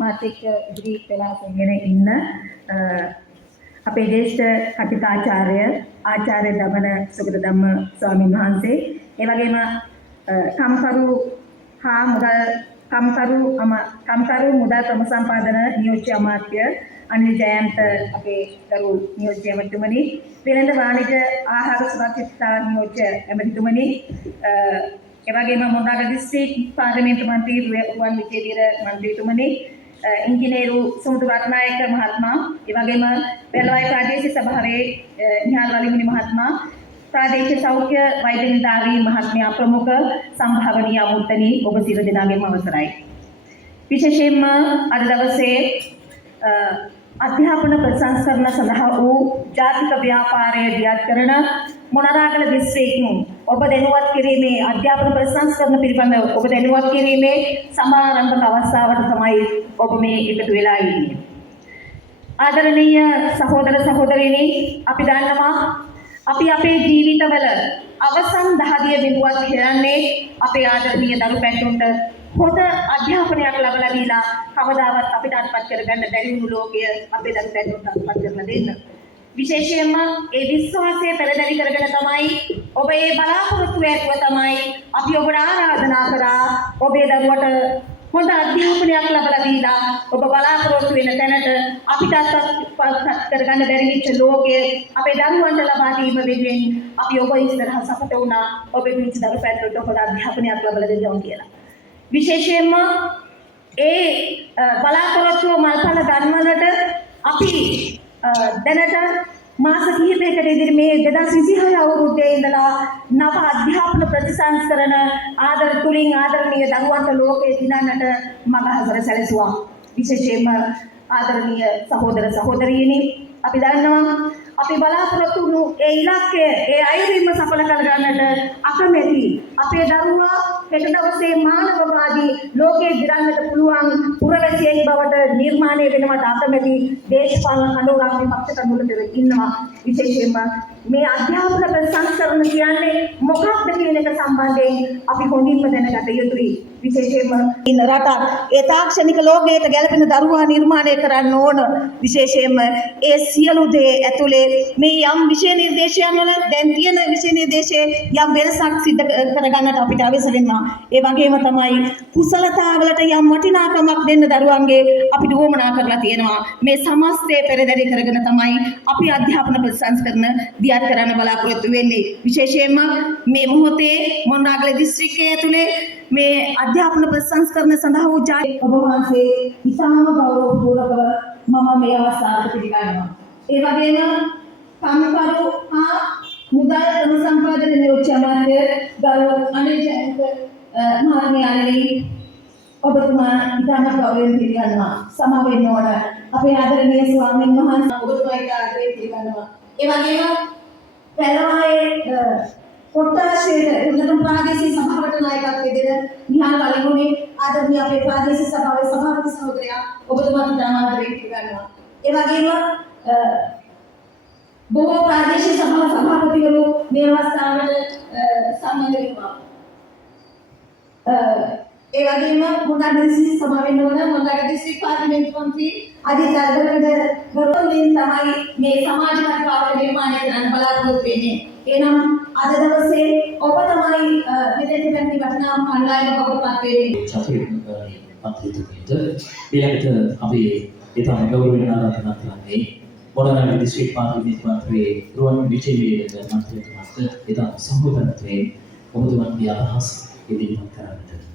මාත් එක්ක ඉදිරි වෙලා ඉගෙන ඉන්න අපේ ජ්‍යෙෂ්ඨ කතිකාචාර්ය ආචාර්ය දමන සුගතධම්ම ස්වාමීන් වහන්සේ, ඒ වගේම කම්කරු මුදල් ක්‍රම සම්පාදන නියෝජ්‍ය අමාත්‍ය අනිල් ජයන්ත අපේ ගරු නියෝජ්‍ය ඇමතිතුමනි, වෙළඳ වාණිජ්‍ය ආහාර සුරක්ෂිතතා නියෝජ්‍ය ඇමතිතුමනි, ඒ වගේම මොණරාගල දිස්ත්‍රික් පාර්ලිමේන්තු මන්ත්‍රී රුවන් විජේවීර මන්ත්‍රීතුමනි, ඉංජිනේරු සුමුදු රත්නායක මහත්මයා, ඒ වගේම පෙළවයි ප්‍රාදේශීය සභාවේ නිහාල් වලිමුනි මහත්මයා, प्रादेशिक सौख्य वैद्य निधारी महात्म्या प्रमुख संभावनीय अमूर्तनी ඔබ සියලු දෙනාගේම අවසරයි. විශේෂයෙන්ම අද දවසේ අධ්‍යාපන ප්‍රසංස්කරණ සඳහා වූ ජාතික ව්‍යාපාරය දියත් කරන මොණරාගල දිස්ත්‍රික්කයේ ඔබ දැනුවත් කිරීමේ අධ්‍යාපන ප්‍රසංස්කරණ පිළිබඳව ඔබ දැනුවත් කිරීමේ සමාරම්භක අවස්ථාවට තමයි ඔබ මේ එකතු වෙලා ඉන්නේ. ආදරණීය සහෝදර සහෝදරියනි, අපි දන්නවා අපි අපේ ජීවිතවල අවසන් දහදිය බිඳුවක් කියන්නේ අපේ ආදරණීය දරු පැටුන්ට හොඳ අධ්‍යාපනයක් ලබා දීලා කවදාවත් අපිට අත්පත් කරගන්න බැරි වුණු ලෝකය අපේ දරු පැටුන්ට අත්පත් කරලා දෙන්න. විශේෂයෙන්ම ඒ විශ්වාසය පෙරදරි කරගෙන තමයි ඔබ මේ බලාපොරොත්තු ඇතුව තමයි අපි ඔබට ආරාධනා කරා ඔබේ දරුවට හොඳ අධ්‍යාපනයක් ලබා දීලා ඔබ බලාපොරොත්තු වෙන තැනට අපිට අත්පත් කරගන්න බැරි වෙච්ච ලෝකයේ අපේ දරුවන්ට ලබා දීම වෙනුවෙන් අපි ඔබ ඉස්සරහ සපත වුණා ඔබේ පිංචි දරු පැටලට හොඳ අධ්‍යාපනයක් ලබා දෙන්න කියලා. විශේෂයෙන්ම ඒ බලාපොරොත්තු මල්පල ගන්නවලට අපි දැනට මාස කිහිපයකට ඉදිරි මේ 2026 අවුරුද්දේ ඉඳලා නව අධ්‍යාපන ප්‍රතිසංස්කරණ ආදර තුලින් ආදරණීය දරුවන්ට ලෝකයේ දිනන්නට මඟ හසර සැලසුවා. විශේෂයෙන්ම ආදරණීය සහෝදර සහෝදරියනි, අපි දන්නවා අපි බලාපොරොත්තු වුණු ඒ ඉලක්කය ඒ අයුරින්ම සඵල කරගන්නට අකමැති අපේ දරුවා හෙට දවසේ මානවවාදී ලෝකයේ දිරන්නට පුළුවන් පුරවැසියෙක් බවට නිර්මාණය වෙනවට අකමැති දේශපාලන කණ්ඩායම් මේ පක්ෂ කණ්ඩායම් ඉන්නවා. විශේෂයෙන්ම මේ අධ්‍යාපන ප්‍රතිසංස්කරණ කියන්නේ මොකක්ද කියන එක සම්බන්ධයෙන් අපි හොඳින්ම දැනගත යුතුයි. විශේෂයෙන්ම ඉන්න රට ඒ තාක්ෂණික ලෝකයට ගැලපෙන දරුවා නිර්මාණය කරන්න ඕන. විශේෂයෙන්ම ඒ සියලු දේ ඇතුලේ මේ යම් විෂය නිර්දේශයන් වල දැන් තියෙන විෂය නිර්දේශයේ යම් වෙනසක් සිදු කරගන්නට අපිට අවශ්‍ය වෙනවා. ඒ වගේම තමයි කුසලතාවලට යම් වටිනාකමක් දෙන්න දරුවන්ගේ අපිට උවමනා කරලා තියෙනවා. මේ සමස්තය පෙරදරි කරගෙන තමයි අපි අධ්‍යාපන ප්‍රතිසංස්කරණ දියත් කරන්න බලාපොරොත්තු වෙන්නේ. විශේෂයෙන්ම මේ මොහොතේ මොණරාගල දිස්ත්‍රික්කයේ ඇතුලේ මේ අධ්‍යාපන ප්‍රතිසංස්කරණ සඳහා වූ ඔබ වහන්සේ ඉතාම ගෞරවපූර්වකව මම මේ අවස්ථාවට පිළිගන්නවා. ඒ වගේම කම්කරු හා මුදල් ක්‍රම සම්පාදන නියෝජ්‍ය අමාත්‍ය ගරු අනිල් ජයන්ත මහත්මයාණනි, ඔබතුමා ඉතාම ගෞරවයෙන් පිළිගන්නවා. සමා වෙන්න ඕන අපේ ආදරණීය ස්වාමීන් වහන්සේ ඔබතුමාට ආදරයෙන් පිළිගන්නවා. ඒ වගේම පෙළවයේ කොට්ටාශයේ උන්නත ප්‍රාදේශීය සභාවට නායකත්වය දෙන නිහාල් වලිමුනි ආදරණීය අපේ ප්‍රාදේශීය සභාවේ සභාපති සහෝදරයා ඔබතුමාට ඉතාම ආදරයෙන් පිළිගන්නවා. ඒ වගේම බොහෝ ප්‍රාදේශීය සභා සභාපතිවරු මේ අවස්ථාවට සම්බන්ධ වෙනවා. ඒ වගේම මොණරාගල දිස්ත්‍රික් සභාවෙන් වන මොණරාගල දිස්ත්‍රික් පාර්ලිමේන්තු මන්ත්‍රී අජිත් අර්ධකඩ ගෞරවයෙන් තමයි මේ සමාජ කතාවට නිර්මාණය කරන්න බලාපොරොත්තු වෙන්නේ. එනම් අද දවසේ ඔබ තමයි මෙතෙන්ට පැමිණි වටිනා කණ්ඩායමක ඔබපත් වෙන්නේ. මන්ත්‍රීතුමියට ඊළඟට අපි ඉතාම ගෞරවයෙන් ආරාධනා කරන්නේ මොණරාගල දිස්ත්‍රික් පාර්ලිමේන්තු මන්ත්‍රී රුවන් විජේවීර මන්ත්‍රීතුමාට ඉතාම සම්බන්ධත්වයෙන් ඔබතුමාගේ අදහස් ඉදිරිපත් කරන්නට